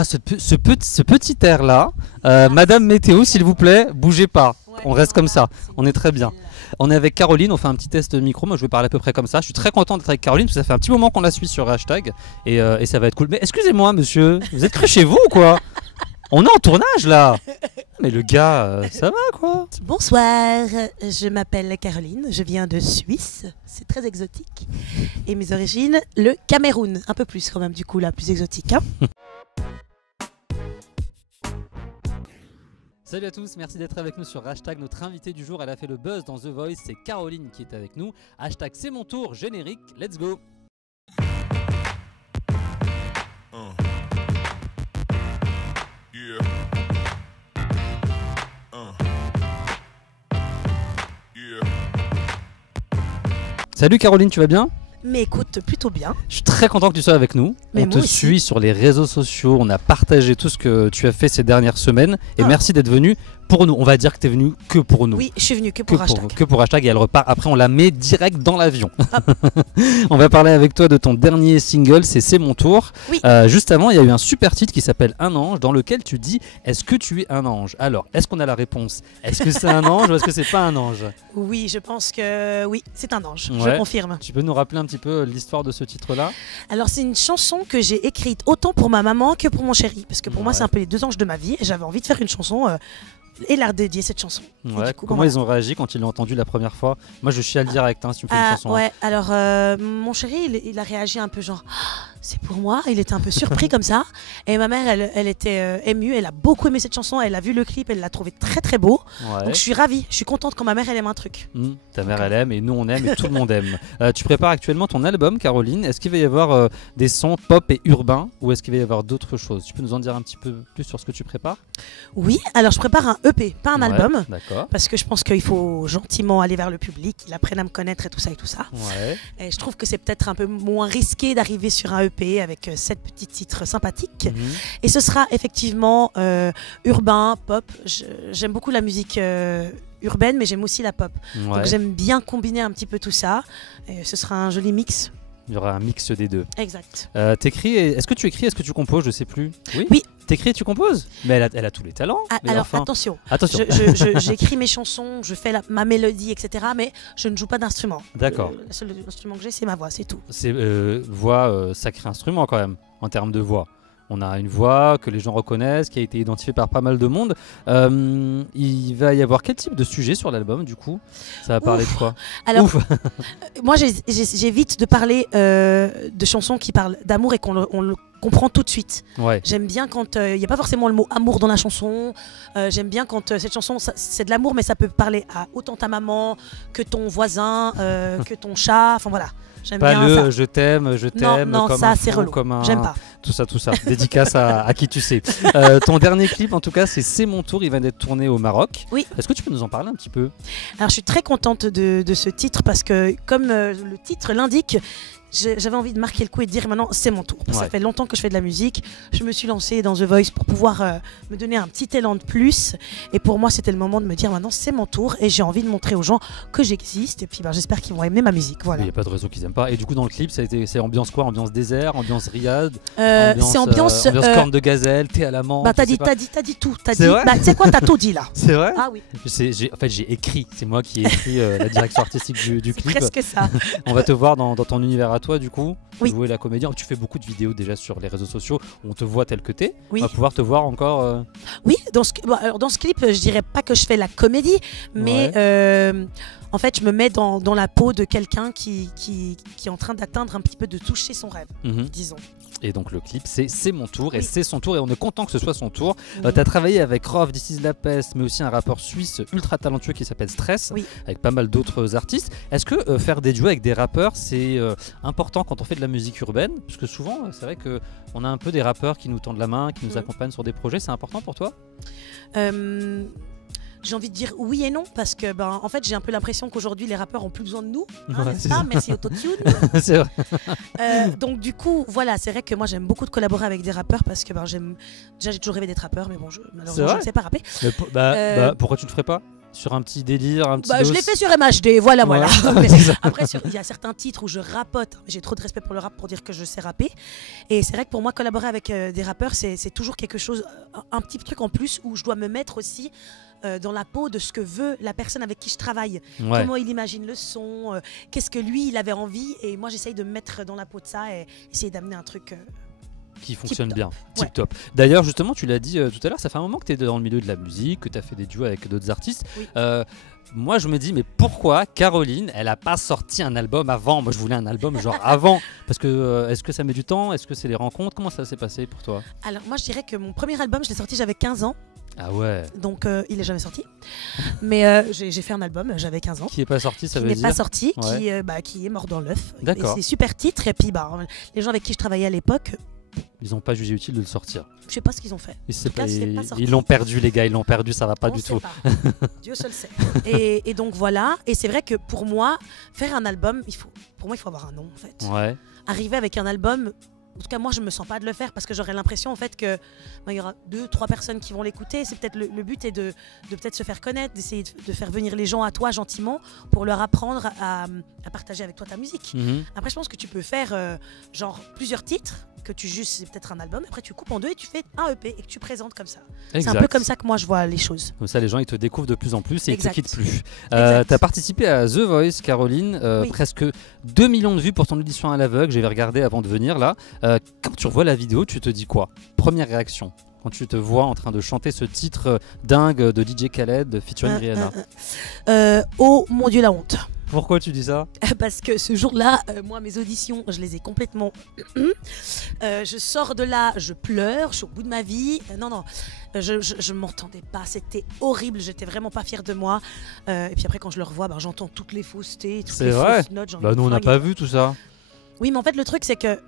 Ah, ce petit air-là, Madame Météo, s'il vous plaît, bougez pas. On reste comme ça, on est très bien. On est avec Caroline, on fait un petit test de micro. Moi, je vais parler à peu près comme ça. Je suis très content d'être avec Caroline parce que ça fait un petit moment qu'on la suit sur hashtag et ça va être cool. Mais excusez-moi, monsieur, vous êtes cru chez vous ou quoi? On est en tournage là. Mais le gars, ça va quoi? Bonsoir, je m'appelle Caroline, je viens de Suisse, c'est très exotique. Et mes origines, le Cameroun, un peu plus quand même du coup là, plus exotique. Hein. Salut à tous, merci d'être avec nous sur hashtag. Notre invitée du jour, elle a fait le buzz dans The Voice, c'est Caroline qui est avec nous. Hashtag c'est mon tour, générique, let's go. Salut Caroline, tu vas bien? Mais écoute, plutôt bien. Je suis très content que tu sois avec nous. Mais on te suit sur les réseaux sociaux, on a partagé tout ce que tu as fait ces dernières semaines et merci d'être venu pour nous. On va dire que tu es venu que pour nous. Oui, je suis venu que pour hashtag. Que pour hashtag et elle repart. Après, on la met direct dans l'avion. On va parler avec toi de ton dernier single, c'est mon tour. Oui. Juste avant, il y a eu un super titre qui s'appelle Un ange dans lequel tu dis est-ce que tu es un ange? Alors, est-ce qu'on a la réponse? Est-ce que c'est un ange ou est-ce que c'est pas un ange? Oui, je pense que oui, c'est un ange, Ouais. je confirme. Tu peux nous rappeler un petit peu l'histoire de ce titre-là? Alors c'est une chanson que j'ai écrite autant pour ma maman que pour mon chéri. Parce que pour moi c'est un peu les deux anges de ma vie et j'avais envie de faire une chanson et leur dédier cette chanson. Ouais. Coup, comment ils ont réagi quand ils l'ont entendu la première fois? Moi je chiale direct si tu me fais une chanson. Ouais, alors mon chéri il a réagi un peu genre c'est pour moi, il était un peu surpris comme ça. Et ma mère elle était émue, elle a beaucoup aimé cette chanson, elle a vu le clip, elle l'a trouvé très très beau. Ouais. Donc je suis ravie, je suis contente quand ma mère elle aime un truc. Ta mère elle aime et nous on aime et tout le monde aime. Tu prépares actuellement ton album Caroline, est-ce qu'il va y avoir des sons pop et urbains ou est-ce qu'il va y avoir d'autres choses? Tu peux nous en dire un petit peu plus sur ce que tu prépares? Oui, alors je prépare un EP, pas un album. D'accord. Parce que je pense qu'il faut gentiment aller vers le public, qu'il apprenne à me connaître et tout ça et tout ça. Ouais. Et je trouve que c'est peut-être un peu moins risqué d'arriver sur un EP avec 7 petits titres sympathiques. Et ce sera effectivement urbain, pop. J'aime beaucoup la musique urbaine, mais j'aime aussi la pop. Ouais. Donc j'aime bien combiner un petit peu tout ça. Et ce sera un joli mix. Il y aura un mix des deux. Exact. T'écris, est-ce que tu écris, est-ce que tu composes? Je sais plus. Oui. T'écris et tu composes? Mais elle a tous les talents. Mais alors enfin... attention, j'écris mes chansons, je fais ma mélodie, etc. Mais je ne joue pas d'instrument. D'accord. Le seul instrument que j'ai, c'est ma voix, c'est tout. C'est voix, sacré instrument quand même, en termes de voix. On a une voix que les gens reconnaissent, qui a été identifiée par pas mal de monde. Il va y avoir quel type de sujet sur l'album du coup? Ça va parler de quoi? Alors, moi j'évite de parler de chansons qui parlent d'amour et qu'on le comprend tout de suite. Ouais. J'aime bien quand il n'y a pas forcément le mot amour dans la chanson. J'aime bien quand cette chanson, c'est de l'amour, mais ça peut parler à autant ta maman que ton voisin, que ton chat. Enfin voilà. J'aime bien ça. Je t'aime, non, comme ça un c'est fou, relou. comme un... J'aime pas. Tout ça. Dédicace à qui tu sais. Ton dernier clip, en tout cas, c'est mon tour. Il vient d'être tourné au Maroc. Oui. Est-ce que tu peux nous en parler un petit peu? Alors, je suis très contente de ce titre parce que, comme le titre l'indique, j'avais envie de marquer le coup et de dire maintenant c'est mon tour. Parce que ça fait longtemps que je fais de la musique. Je me suis lancée dans The Voice pour pouvoir me donner un petit élan de plus. Et pour moi, c'était le moment de me dire maintenant c'est mon tour et j'ai envie de montrer aux gens que j'existe. Et puis j'espère qu'ils vont aimer ma musique. Voilà. Il n'y a pas de raison qu'ils n'aiment pas. Et du coup, dans le clip, c'est ambiance quoi? Ambiance désert, ambiance riad, c'est ambiance corne de gazelle, thé à la menthe. Bah, t'as dit tout. Tu sais quoi, t'as tout dit là. C'est vrai? Ah oui. En fait, j'ai écrit. C'est moi qui ai écrit la direction artistique du clip. Presque ça. On va te voir dans ton univers à toi, du coup. Oui. Jouer la comédienne. Tu fais beaucoup de vidéos déjà sur les réseaux sociaux où on te voit tel que t'es. Oui. On va pouvoir te voir encore. Oui, dans ce clip, je dirais pas que je fais la comédie, mais en fait, je me mets dans la peau de quelqu'un qui est en train d'atteindre un petit peu, de toucher son rêve, disons. Et donc le clip, c'est mon tour et Oui. c'est son tour et on est content que ce soit son tour. Tu as travaillé avec Rof, This is La Peste, mais aussi un rappeur suisse ultra talentueux qui s'appelle Stress, avec pas mal d'autres artistes. Est-ce que faire des duos avec des rappeurs, c'est important quand on fait de la musique urbaine? Parce que souvent, c'est vrai qu'on a un peu des rappeurs qui nous tendent la main, qui nous accompagnent sur des projets. C'est important pour toi? J'ai envie de dire oui et non parce que en fait j'ai un peu l'impression qu'aujourd'hui les rappeurs ont plus besoin de nous, n'est-ce pas? Merci Autotune. C'est vrai. Donc du coup voilà, c'est vrai que moi j'aime beaucoup de collaborer avec des rappeurs parce que déjà j'ai toujours rêvé d'être rappeur mais bon malheureusement je ne sais pas rapper. Mais pourquoi tu le ferais pas? Sur un petit délire, un petit je l'ai fait sur MHD, voilà. Ouais. Mais après, il y a certains titres où je rapote. J'ai trop de respect pour le rap pour dire que je sais rapper. Et c'est vrai que pour moi, collaborer avec des rappeurs, c'est toujours quelque chose, un petit truc en plus où je dois me mettre aussi dans la peau de ce que veut la personne avec qui je travaille. Ouais. Comment il imagine le son, qu'est-ce que lui, il avait envie. Et moi, j'essaye de me mettre dans la peau de ça et essayer d'amener un truc... qui fonctionne bien, Ouais. tip top. D'ailleurs, justement, tu l'as dit tout à l'heure, ça fait un moment que tu es dans le milieu de la musique, que tu as fait des duos avec d'autres artistes. Oui. Moi, je me dis, mais pourquoi Caroline, elle a pas sorti un album avant? Moi, je voulais un album genre avant. Parce que, est-ce que ça met du temps? Est-ce que c'est les rencontres? Comment ça s'est passé pour toi? Alors, moi, je dirais que mon premier album, je l'ai sorti, j'avais 15 ans. Ah ouais. Donc, il n'est jamais sorti. Mais j'ai fait un album, j'avais 15 ans. Qui est pas sorti, ça Qui veut n'est dire? pas sorti, Ouais. qui est mort dans l'œuf. D'accord. Et c'est super titre. Et puis, les gens avec qui je travaillais à l'époque, Ils ont pas jugé utile de le sortir. je sais pas ce qu'ils ont fait. Ils l'ont perdu, les gars, ils l'ont perdu, ça va pas On du sait tout. pas. Dieu seul sait. Et donc voilà. Et c'est vrai que pour moi, faire un album, pour moi, il faut avoir un nom en fait. Ouais. Arriver avec un album, en tout cas moi je me sens pas de le faire parce que j'aurais l'impression en fait que il y aura 2-3 personnes qui vont l'écouter. C'est peut-être le but est de peut-être se faire connaître, d'essayer de faire venir les gens à toi gentiment pour leur apprendre à partager avec toi ta musique. Mhm. Après je pense que tu peux faire genre plusieurs titres que tu juges c'est peut-être un album, après tu coupes en deux et tu fais un EP et que tu présentes comme ça. C'est un peu comme ça que moi je vois les choses. Comme ça, les gens ils te découvrent de plus en plus et Exact. ils te quittent plus. Exact. Tu as participé à The Voice, Caroline, Oui. presque 2 millions de vues pour ton audition à l'aveugle. J'avais regardé avant de venir là. Quand tu revois la vidéo, tu te dis quoi? Première réaction quand tu te vois en train de chanter ce titre dingue de DJ Khaled featuring Rihanna. Oh mon Dieu, la honte. Pourquoi tu dis ça? Parce que ce jour-là, moi, mes auditions, je les ai complètement... je sors de là, je pleure, je suis au bout de ma vie. Non, je m'entendais pas, c'était horrible, j'étais vraiment pas fière de moi. Et puis après, quand je le revois, j'entends toutes les faussetés, toutes C'est les vrai? fausses notes. Bah nous on n'a pas vu tout ça. Oui, mais en fait, le truc, c'est que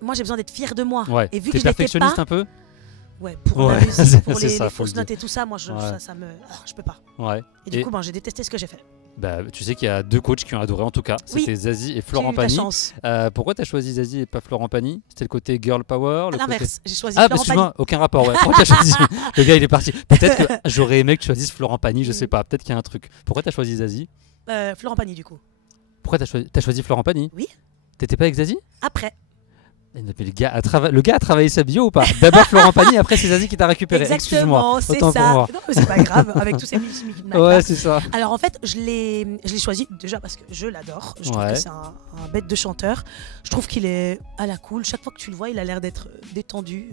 moi, j'ai besoin d'être fière de moi. Ouais. Et vu T'es que je l'étais perfectionniste pas... un peu? Ouais, pour Ouais, la musique, pour c'est les ça, faut fausses le notes et tout ça, moi, Ouais. ça me... je peux pas. Ouais. Et du coup, j'ai détesté ce que j'ai fait. Bah, tu sais qu'il y a 2 coachs qui ont adoré en tout cas. Oui. C'était Zazie et Florent J'ai eu de la Pagny. chance. Pourquoi t'as choisi Zazie et pas Florent Pagny? C'était le côté girl power? À le l'inverse, côté... j'ai choisi Ah, Florent Pagny. excuse-moi, aucun rapport. Ouais. Pourquoi t'as choisi? Le gars il est parti. Peut-être que j'aurais aimé que tu choisisses Florent Pagny, je sais pas. Peut-être qu'il y a un truc. Pourquoi t'as choisi Zazie? Florent Pagny, du coup. Pourquoi t'as choisi Florent Pagny? Oui. T'étais pas avec Zazie? Après. Mais le gars a travaillé sa bio ou pas? D'abord Florent Pagny, après c'est Zazie qui t'a récupéré. Exactement, c'est Autant ça. pour moi. Non, mais c'est pas grave, avec tous ces musiques. Ouais, c'est ça. Alors en fait, je l'ai choisi déjà parce que je l'adore. Je trouve Ouais. que c'est un bête de chanteur. Je trouve qu'il est à la cool. Chaque fois que tu le vois, il a l'air d'être détendu.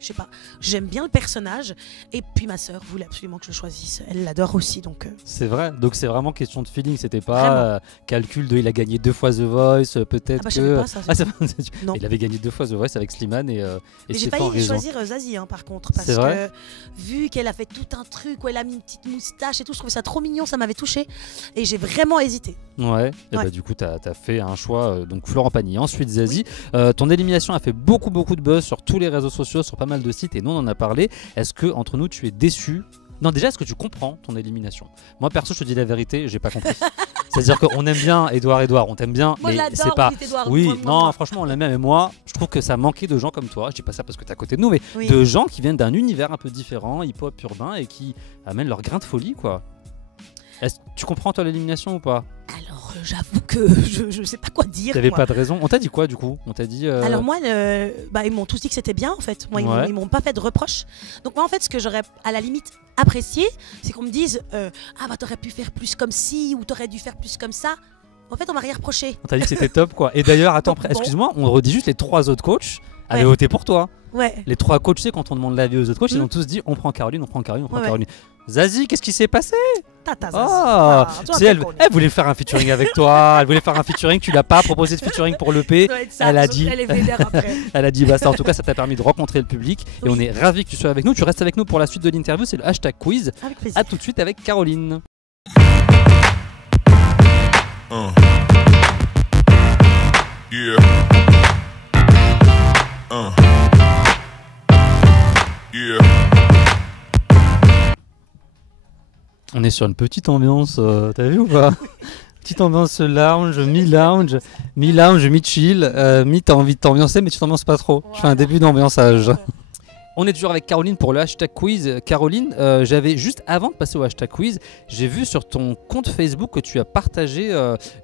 Je sais pas. J'aime bien le personnage. Et puis ma sœur voulait absolument que je le choisisse. Elle l'adore aussi, donc. C'est vrai. Donc c'est vraiment question de feeling. C'était Vraiment. pas calcul de il a gagné 2 fois The Voice, peut-être Ah bah, je que. savais pas ça. Ah, c'est pas- Non. Il avait gagné 2 fois The Voice avec Slimane et Mais j'ai Stéphane failli Raison. choisir Zazie, par contre, parce C'est vrai que vu qu'elle a fait tout un truc où elle a mis une petite moustache et tout, je trouvais ça trop mignon, ça m'avait touché et j'ai vraiment hésité. Ouais. Et Ouais. bah du coup t'as fait un choix. Donc Florent Pagny. Ensuite Zazie. Ton élimination a fait beaucoup de buzz sur tous les réseaux sociaux, sur pas mal de sites et nous on en a parlé. Est-ce que entre nous tu es déçu? Non, déjà, est-ce que tu comprends ton élimination? Moi, perso, je te dis la vérité, j'ai pas compris. C'est-à-dire qu'on aime bien Edouard, on t'aime bien, Moi, je mais l'adore, c'est pas. Brigitte Edouard. Oui, Moi. non, franchement, on l'aime bien, mais moi, je trouve que ça manquait de gens comme toi. Je dis pas ça parce que t'es à côté de nous, mais Oui. de gens qui viennent d'un univers un peu différent, hip-hop urbain, et qui amènent leur grain de folie, quoi. Tu comprends, toi, l'élimination ou pas? Alors, j'avoue que je sais pas quoi dire. T'avais moi. pas de raison. On t'a dit quoi, du coup? On t'a dit. Alors moi, ils m'ont tous dit que c'était bien en fait. Moi, Ouais. ils m'ont pas fait de reproches. Donc moi, en fait, ce que j'aurais à la limite apprécié, c'est qu'on me dise ah bah t'aurais pu faire plus comme ci ou t'aurais dû faire plus comme ça. En fait, on m'a rien reproché. On t'a dit que c'était top, quoi. Et d'ailleurs, attends, Bon. excuse-moi, on redit juste les 3 autres coachs avaient Ouais. voté pour toi. Ouais. Les 3 coachs, tu sais, quand on demande l'avis aux autres coachs, ils Mm. ont tous dit on prend Caroline, on prend Caroline, on prend Ouais, Caroline. Zazie, qu'est-ce qui s'est passé? Tata. Ah, tu sais, elle voulait faire un featuring avec toi, elle voulait faire un featuring, tu l'as pas proposé de featuring pour l'EP. Elle a dit- Elle est vénère après. Elle a dit bah ça, en tout cas, ça t'a permis de rencontrer le public et Oui. on est ravis que tu sois avec nous. Tu restes avec nous pour la suite de l'interview, c'est le hashtag quiz. Avec plaisir. À tout de suite avec Caroline. Yeah. Yeah. On est sur une petite ambiance, t'as vu ou pas? Petite ambiance lounge, mi-lounge, mi-chill, mi t'as envie de t'ambiancer mais tu t'ambiances pas trop. Je fais un début d'ambiançage. On est toujours avec Caroline pour le hashtag quiz. Caroline, j'avais juste avant de passer au hashtag quiz, j'ai vu sur ton compte Facebook que tu as partagé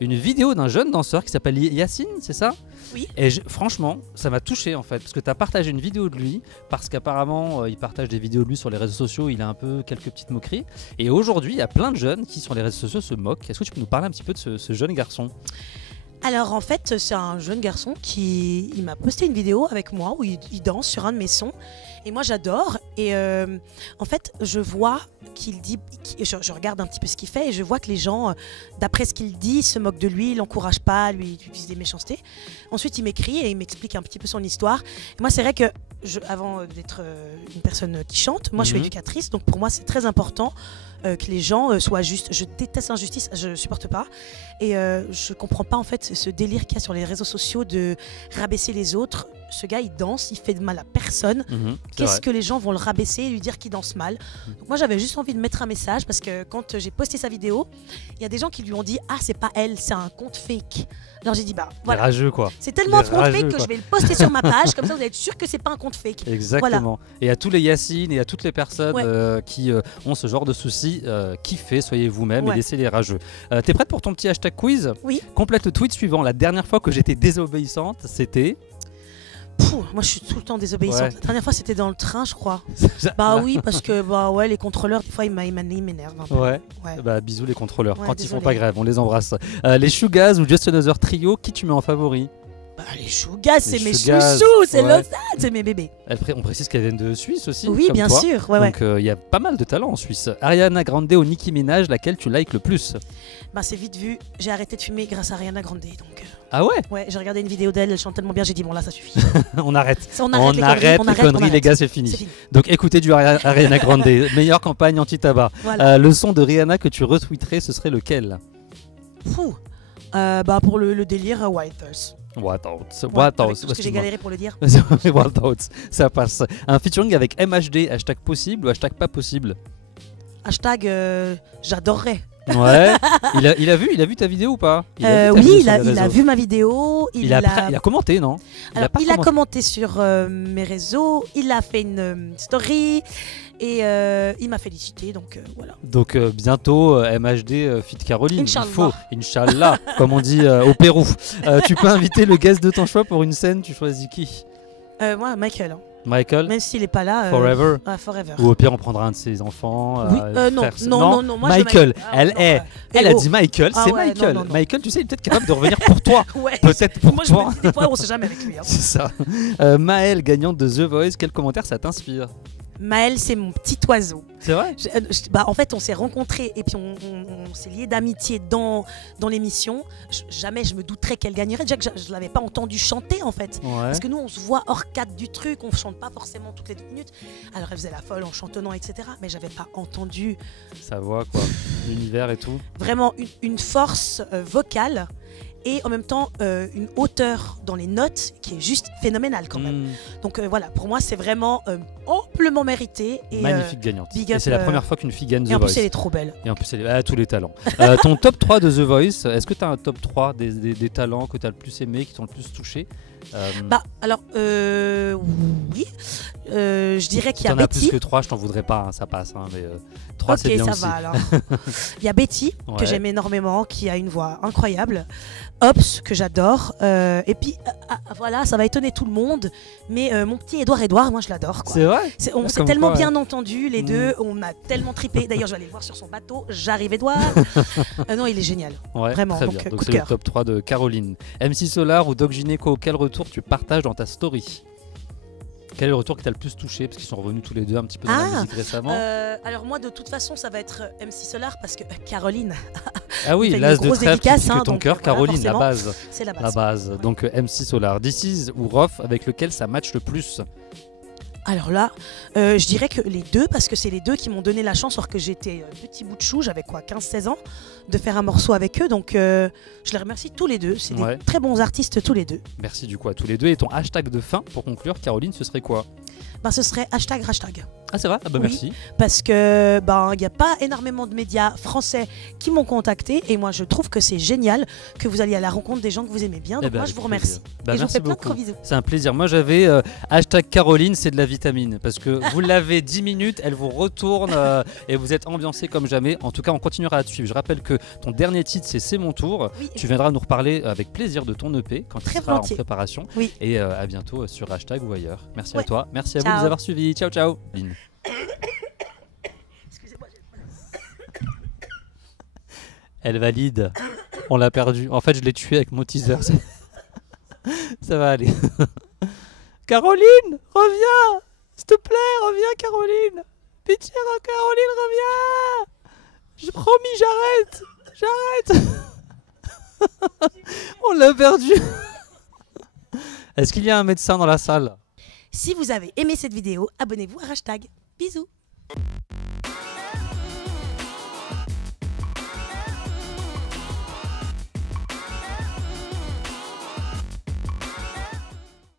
une vidéo d'un jeune danseur qui s'appelle Yacine, c'est ça? Oui. Et franchement, ça m'a touché en fait, parce que tu as partagé une vidéo de lui, parce qu'apparemment il partage des vidéos de lui sur les réseaux sociaux, il a un peu quelques petites moqueries. Et aujourd'hui, il y a plein de jeunes qui sur les réseaux sociaux se moquent. Est-ce que tu peux nous parler un petit peu de ce jeune garçon? Alors en fait, c'est un jeune garçon qui il m'a posté une vidéo avec moi où il danse sur un de mes sons. Et moi j'adore. Et en fait, je vois qu'il dit, je regarde un petit peu ce qu'il fait et je vois que les gens, d'après ce qu'il dit, se moquent de lui, l'encouragent pas, lui disent des méchancetés. Ensuite, il m'écrit et il m'explique un petit peu son histoire. Et moi, c'est vrai que avant d'être une personne qui chante, moi je suis éducatrice, donc pour moi c'est très important que les gens soient justes. Je déteste l'injustice, je supporte pas. Et je comprends pas en fait ce délire qu'il y a sur les réseaux sociaux de rabaisser les autres. Ce gars il danse, il fait de mal à personne. Qu'est-ce que les gens vont le rabaisser et lui dire qu'il danse mal? Donc moi j'avais juste envie de mettre un message parce que quand j'ai posté sa vidéo, il y a des gens qui lui ont dit ah c'est pas elle, c'est un compte fake. Alors j'ai dit bah voilà. Rageux quoi. C'est tellement un compte fake que je vais le poster sur ma page, comme ça vous allez être sûr que c'est pas un compte fake. Exactement. Voilà. Et à tous les Yacine et à toutes les personnes qui ont ce genre de soucis, kiffez, soyez vous-même et laissez les rageux. T'es prête pour ton petit hashtag quiz? Oui. Complète le tweet suivant. La dernière fois que j'étais désobéissante, c'était... Moi je suis tout le temps désobéissante. La dernière fois c'était dans le train je crois. Bah oui parce que les contrôleurs des fois ils m'énervent un peu. Ouais. Bah bisous les contrôleurs quand ils font désolé. pas grève, on les embrasse. Les Shougaz ou Just Another Trio, qui tu mets en favori? Bah les Shougaz c'est mes Shougaz, chouchous, c'est ouais. Lausanne, c'est mes bébés. On précise qu'elles viennent de Suisse aussi. Oui comme bien toi. sûr. Donc il y a pas mal de talent en Suisse. Ariana Grande ou Nicki Minaj, laquelle tu likes le plus? Bah c'est vite vu, j'ai arrêté de fumer grâce à Ariana Grande donc. Ah ouais? Ouais, j'ai regardé une vidéo d'elle, elle chante tellement bien, j'ai dit bon là ça suffit. On arrête. On arrête les conneries les gars, c'est fini. Donc écoutez du Ariana Grande, meilleure campagne anti-tabac. Voilà. Le son de Rihanna que tu retweeterais, ce serait lequel? Bah pour le délire White House. What else? Parce que j'ai galéré pour le dire. What else? Ça passe. Un featuring avec MHD, hashtag possible ou hashtag pas possible? Hashtag j'adorerais. Ouais. il a vu ta vidéo ou pas? Oui, il a vu ma vidéo. Il a commenté, non? Il a commenté sur mes réseaux, il a fait une story et il m'a félicité, donc voilà. Donc bientôt MHD Fit Caroline. Inch'Allah. Il faut, Inch'Allah, comme on dit au Pérou. Tu peux inviter le guest de ton choix pour une scène, tu choisis qui? Moi, Michael. Michael? Même s'il est pas là. Forever? Forever. Ou au pire, on prendra un de ses enfants. Oui, non, moi, Michael, elle a dit Michael, Ah c'est ouais, Michael. non. Michael, tu sais, il est peut-être capable de revenir pour toi. Ouais. Peut-être pour moi, toi. je me dis des fois, on sait jamais avec lui. Hein. C'est ça. Maëlle, gagnante de The Voice, quel commentaire ça t'inspire? Maëlle, c'est mon petit oiseau. C'est vrai? En fait, on s'est rencontrés et puis on s'est liés d'amitié dans l'émission. Jamais je me douterais qu'elle gagnerait. Déjà que je ne l'avais pas entendu chanter en fait. Ouais. Parce que nous, on se voit hors cadre du truc, on ne chante pas forcément toutes les 2 minutes. Alors elle faisait la folle en chantonnant, etc. Mais j'avais pas entendu. Ça voit quoi, l'univers et tout. Vraiment une force vocale. Et en même temps, une hauteur dans les notes qui est juste phénoménale quand même. Donc voilà, pour moi, c'est vraiment amplement mérité. Et, magnifique gagnante. big Et up, c'est la première fois qu'une fille gagne The Et en Voice. plus, elle est trop belle. Et en plus, elle a tous les talents. Ton top 3 de The Voice, est-ce que tu as un top 3 des talents que tu as le plus aimé, qui t'ont le plus touché? Alors, oui. Je dirais qu'il y a T'en as plus Betty. que 3, je t'en voudrais pas, hein, ça passe. Hein, mais 3, c'est Ok, bien ça aussi. va alors. Il y a Betty, Ouais. que j'aime énormément, qui a une voix incroyable. Ops, que j'adore. Et puis, voilà, ça va étonner tout le monde. Mais mon petit Edouard, moi je l'adore. Quoi. C'est vrai? On s'est Comme tellement quoi, bien entendus, les deux. On a tellement trippé. D'ailleurs, je vais aller le voir sur son bateau. J'arrive, Edouard. Non, il est génial. Ouais, Vraiment, très donc, bien. Donc coup c'est de le cœur. top 3 de Caroline. MC Solar ou Doc Gynéco, quel retour tu partages dans ta story? Quel est le retour qui t'a le plus touché? Parce qu'ils sont revenus tous les deux un petit peu dans la musique récemment. Alors moi, de toute façon, ça va être MC Solar parce que Caroline, Ah oui, fait une l'as de grosse trèfle qui dédicace, pique hein, ton donc, cœur, voilà, Caroline, la forcément. base. c'est la base. La base. Ouais. Donc MC Solar. This is ou Rof, avec lequel ça match le plus? Alors là, je dirais que les deux, parce que c'est les deux qui m'ont donné la chance, alors que j'étais petit bout de chou, j'avais quoi, 15-16 ans, de faire un morceau avec eux. Donc je les remercie tous les deux. C'est Ouais. des très bons artistes tous les deux. Merci du coup à tous les deux. Et ton hashtag de fin pour conclure, Caroline, ce serait quoi? Ce serait hashtag. Ah c'est vrai? Ah bah Oui. merci. Parce que il n'y a pas énormément de médias français qui m'ont contacté et moi je trouve que c'est génial que vous alliez à la rencontre des gens que vous aimez bien. Donc Eh ben, moi je avec vous remercie. plaisir. Bah, et je vous merci fais plein de beaucoup. gros bisous. C'est un plaisir. Moi j'avais hashtag Caroline, c'est de la vitamine. Parce que vous l'avez 10 minutes, elle vous retourne et vous êtes ambiancé comme jamais. En tout cas, on continuera à te suivre. Je rappelle que ton dernier titre, c'est mon tour. Oui, Tu viendras nous reparler avec plaisir de ton EP quand Très il sera volontiers. en préparation. Oui. Et à bientôt sur hashtag ou ailleurs. Merci à Ouais. toi. Merci à vous Ciao. de nous avoir suivis. Ciao, ciao. Lynn. Excusez-moi. Elle valide. On l'a perdu. En fait, je l'ai tué avec mon teaser. Ça va aller. Caroline, reviens. S'il te plaît, reviens, Caroline. Pitié, Caroline, reviens. J'ai promis, j'arrête. On l'a perdu. Est-ce qu'il y a un médecin dans la salle? Si vous avez aimé cette vidéo, abonnez-vous à hashtag. Bisous.